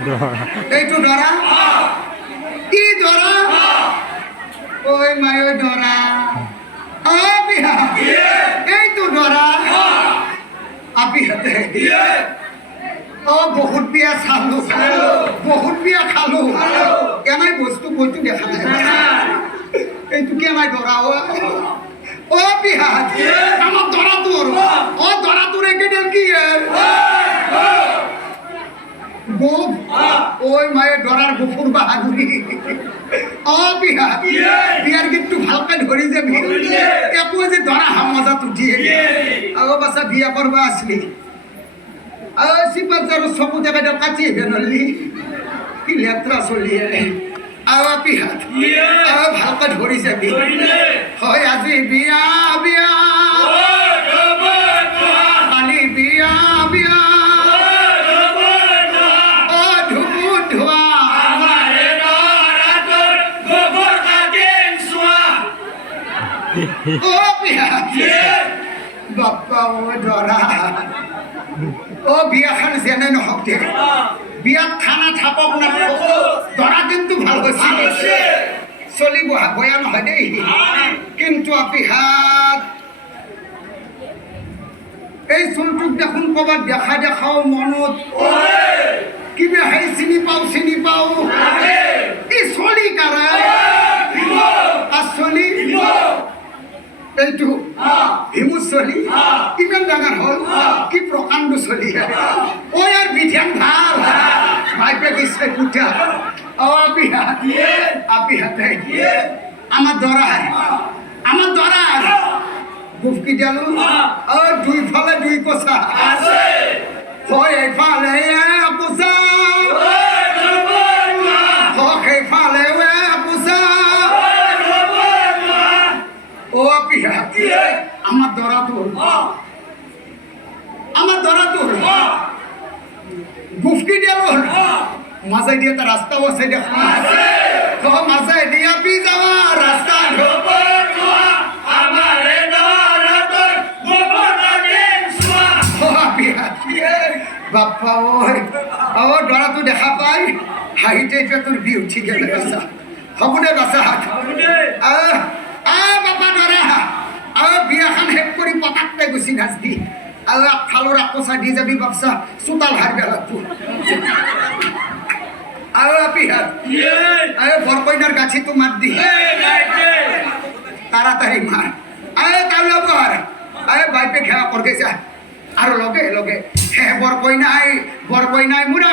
এইটো ধরা কি ধরা ওই মায় ধরা বিহা এইটো ধরা আপি হাতে ও বহুত বিয়া চালো বহুত বিয়া খালো কেনাই বস্তু বইতো দেখা নাই এইটো কেনাই ধরা ও বিহা আমার ধরা তোর ও ধরা তোর একেডেল কি গোপ ওই মায়ের ধরার গোপুর বাহাদুরি ও বিহা বিয়ার কিন্তু ভালকে ধরি যাবি একো যে ধরা হামজা তুটিয়ে আগো বাসা বিয়া করবা আসলি সিপাজার সবু জায়গাটা কাছে বেনলি কি লেত্রা চলিয়ে আওয়া পিহা ভালকে ধরি যাবি হয় আজি বিয়া বিয়া কালি বিয়া বিয়া ও বিয়া বাপ্পা ও ধরা ও বিয়া খান জেনে নহক দে বিয়াত খানা থাকক না ধরা কিন্তু ভাল হয়েছে চলিব বয়া নহয় দেই কিন্তু আপি হাত এই চুলটুক দেখোন কবাত দেখা দেখাও মনত কিবা সেই চিনি পাও এই চলি কারা আর চলি এইটো হিমু চলি কিমান ডাঙৰ হল কি প্ৰকাণ্ড চলি ও ইয়াৰ বিধান ভাল ভাইপে দিছে পুতা ও আপি হাতে আমার দরা গুফকি দিয়ালো ও দুই ফালে দুই কোচা হয় এইফালে কোচা সেইফালে কোচা ও পিয়া আমার দরা তোর গুফকি দিয়ালো মাঝে দিয়ে তার রাস্তাও আছে দেখো মাঝে দিয়া পি যাওয়া রাস্তা বাপ্পা ও দরা তো দেখা পাই হাইটে তোর বি উঠি গেলে বাসা হব দে বাসা বাপা দরা বিয়াখান শেষ কৰি পটাকতে গুচি নাচবি খালৰ আকোচা দি যাবি বাপচা চোতাল হার বেলাতো বরকইনার গাছি তো মার দি তাড়াতাড়ি মার তাহলে বাইপে খেলা করতে যা আর লগে লগে বরকইনাই মুরা